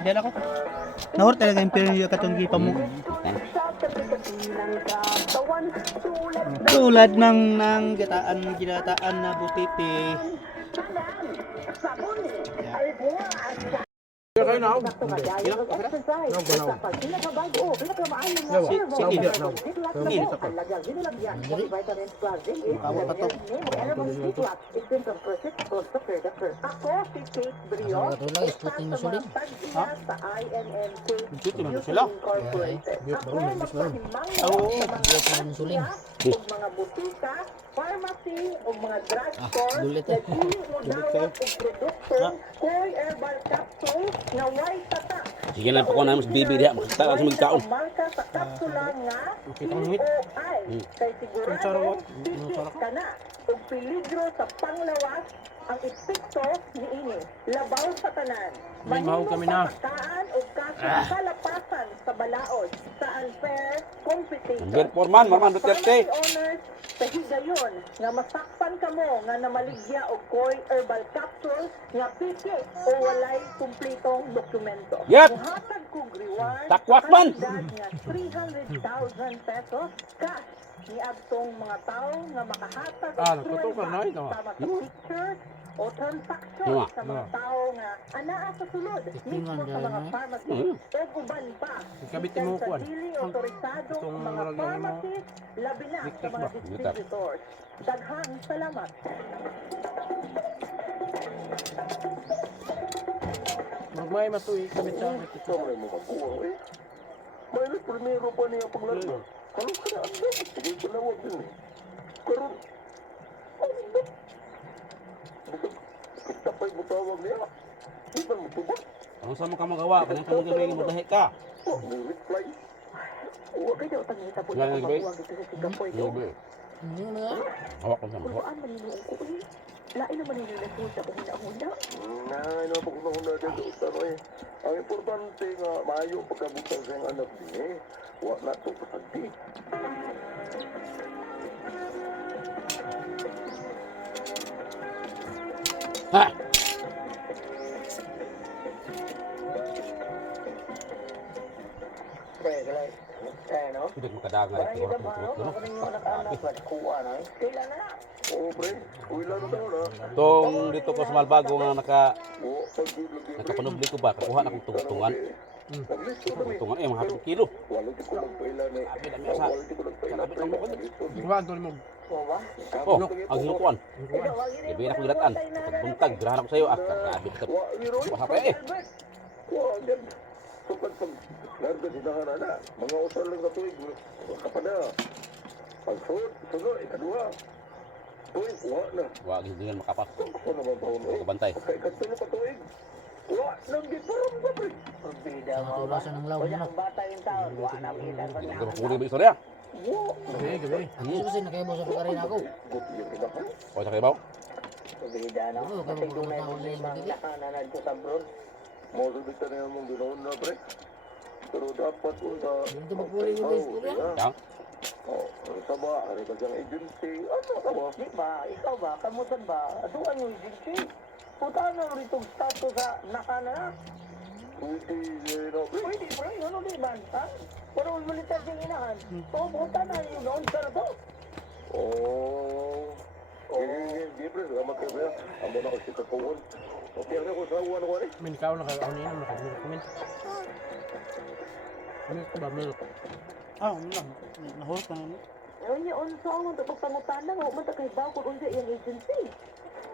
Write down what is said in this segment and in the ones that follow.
Dala ko. Nahor talaga yung pero yung katong gipa mo. Tulad ng ginataan na butiti. Kayo na ako. Mga butika, pharmacy o mga drugstore nagpili mo daw og produkto Koy Herbal Capsule nga white tata. Sige lang pa ko namin sa bibi diha, makita lang sa mga kaon. Marka sa kapsula nga COI kay sigurado sikit ka na ug peligro sa panglawas ang epekto niini. Labaw sa tanan. Mahal kami na. Pagkaan o kasong kalapasan sa balaod sa unfair competition. Number 4 man, Maman Duterte. Owners sa higayon nga masakpan kamo nga namaligya og Koy Herbal Capsule nga piki o walay kumplitong dokumento. Yep. Muhatag kog reward Takwak man. nga 300,000 pesos cash ni adtong mga tao nga makahatag og natutukan na ito. sama sa picture o transaction Diba? sa mga tao nga anaa sa sulod mismo sa mga pharmacy o uban pa. Ikabitin mo kuan. Sa dili autorisado Itong mga marag na pharmacies labi na sa mga distributors. Daghang salamat. Magmay matuig kabit sa akin. Samay mo magkuha eh. Mayroon primero pa niya paglaro. Kalau ka na ang dapat, sige palawag din eh. Karoon, kita pa'y butawag niya. Di ba matubag? Ang sa mo ka magawa, kanyang ka magawa mo dahi ka. Oh, may reply. Huwag kayo tangita po Yan, na Grace. mabuwag dito sa Singapore. Hawak ko sa mo. Kuruan maninuong ko eh. Lain naman yung nasusa kung hina-huna. Ano pa kung nakuna dyan sa utano eh. Ang importante nga, maayo pagkabutan sa anak din eh. Wa na ito pasagdi. Ha! Pre, galay. No? Hindi mo kadangay. Siguro kung tuto, no? Kailan na na? Oo, pre. Uwilan daw na. Itong dito ko sa Malbago nga Oo, pag-lagi. nakapanubli ko ba, kakuha na kong tungtungan. Pag-listo kami. Tungtungan eh, mga 100 kilo. Walo di ko magpailan eh. Walo di ko nagpailan. Iwan to mo. Oh, ang hinukuan. Gabi na kong gilatan. Pagbuntag, girahan ako sa'yo. Grabe ka. Wasa pa eh. Wah, yan. So, pag larga sinahan na, mga usal lang na tuwig, kapada. Pag sunod, ikadua. Tuwig, wah na. Wag hindi nga makapas. Ako naman taon eh. Kabantay. Pagka ikatulo ka tuwig, wah, nagdiparang ba, pre? Tulasan ng law na. Gapuli ba istorya? Wah, Gabi. Ano kasi nakaibos sa pagkarin ako? gut yung inahan. O sa kabaw? Oo, kaya magkakataon na yung magkakit. Mausabit na yan mong ginoon na, pre. Pero dapat unta. Yung tumagpuli ko ba yung istorya? Yang? Oh, ano sa ba? Ano ka siyang agency? Ano ka ba? Di ba? Ikaw ba? Kamutan ba? Atuan yung agency. Putaan na rin itong status sa nakana na. Pwede, no, pre. Pwede, bro. Ano di ba? Ha? Pero militar siyang inahan. Oo, putaan na yung noon sa na to. Oh. Hindi, pre. Salamat kayo, pre. Amo na kasi kapuhon. Okay, ako sa uwan ko, eh. Min kao na kayo ano yan, nakakomment. Milk ba milk? Ah, ano lang. Nahor ka na. Ngayon yung unsa ang pagpangutan na. Huwag man ta kay Baw kung unsa yung agency.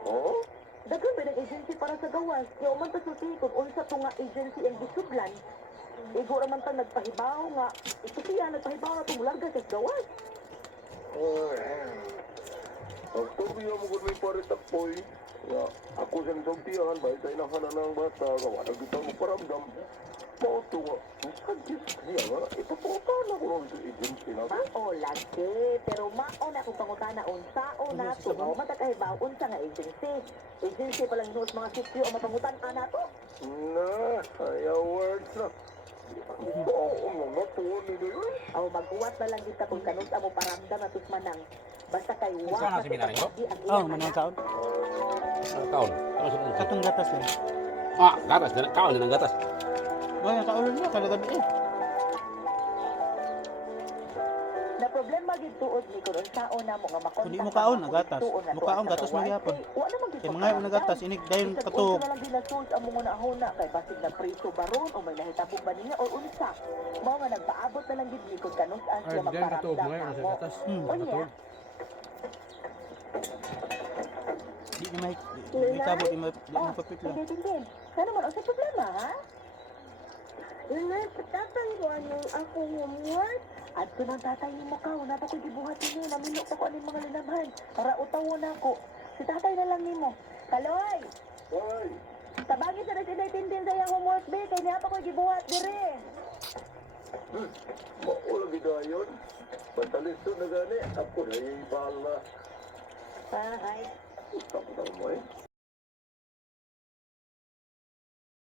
Oo? Dagan ba ng agency para sa gawas? Kaya man ta suti kung unsa to nga agency ang gisudlan. Igo raman ta nagpahibaw nga. Ito siya nagpahibaw na itong larga sa gawas. Ang turbiya mo kung may paritakpoy, nga ako siyang sumpiyahan ba, sa inahanan ng bata, gawa na kita mo paramdam. Mauto nga, sagis siya nga, ipapungutan ako ng agency na. Mao lagi, pero mao na kung pangutana unsao na to. Mao man ta kahibaw unsa nga agency. Agency pa lang hinuos mga sityo o mapangutan na to. Na, ayaw words na. Oo, mga tuwan nila yun. Aw mag-uwat na lang kita kung kanus mo paramdam na tusmanang. Basta kay wa Saan ang seminaryo? Oh, manang kaon. Kaon. Ano sa Katong gatas eh. Ah, gatas. Kaon din ang gatas. Wala sa ulo niya kada gabi eh. Na problema gid tuod ni kun unsaon na mo nga makontak. Kundi mo kaon ang gatas. Mukaon gatas magyapon. Wala man gid. Kay mga yung nagatas inig dayon katog. Kung lang dinasult ang mga nahuna kay basig na preso baron o may nahitabog ba niya o unsa. Mao nga nagpaabot na lang gid ni kun kanus ang Ay, siya diyan katog magparamdam mga na nasa mo. gatas. O niya, Di niya may tabo di mapapit lang. sige din. Sana man ang problema ha? Nanay, patatan ko anong akong homework. At kung ang tatay ni mo ka, wala pa ko gibuhat ni namino pa ko aning mga linamhan. Para utawo na ako. Si tatay na lang nimo. Kaloy! Ay, Tabagi sa nagsinay-tintin sa iyang homework, be. Kaya niya pa ko gibuhat dire. maula gidayon. Basta listo na gani, ako na yung bahala. Bye. Tapos mo eh.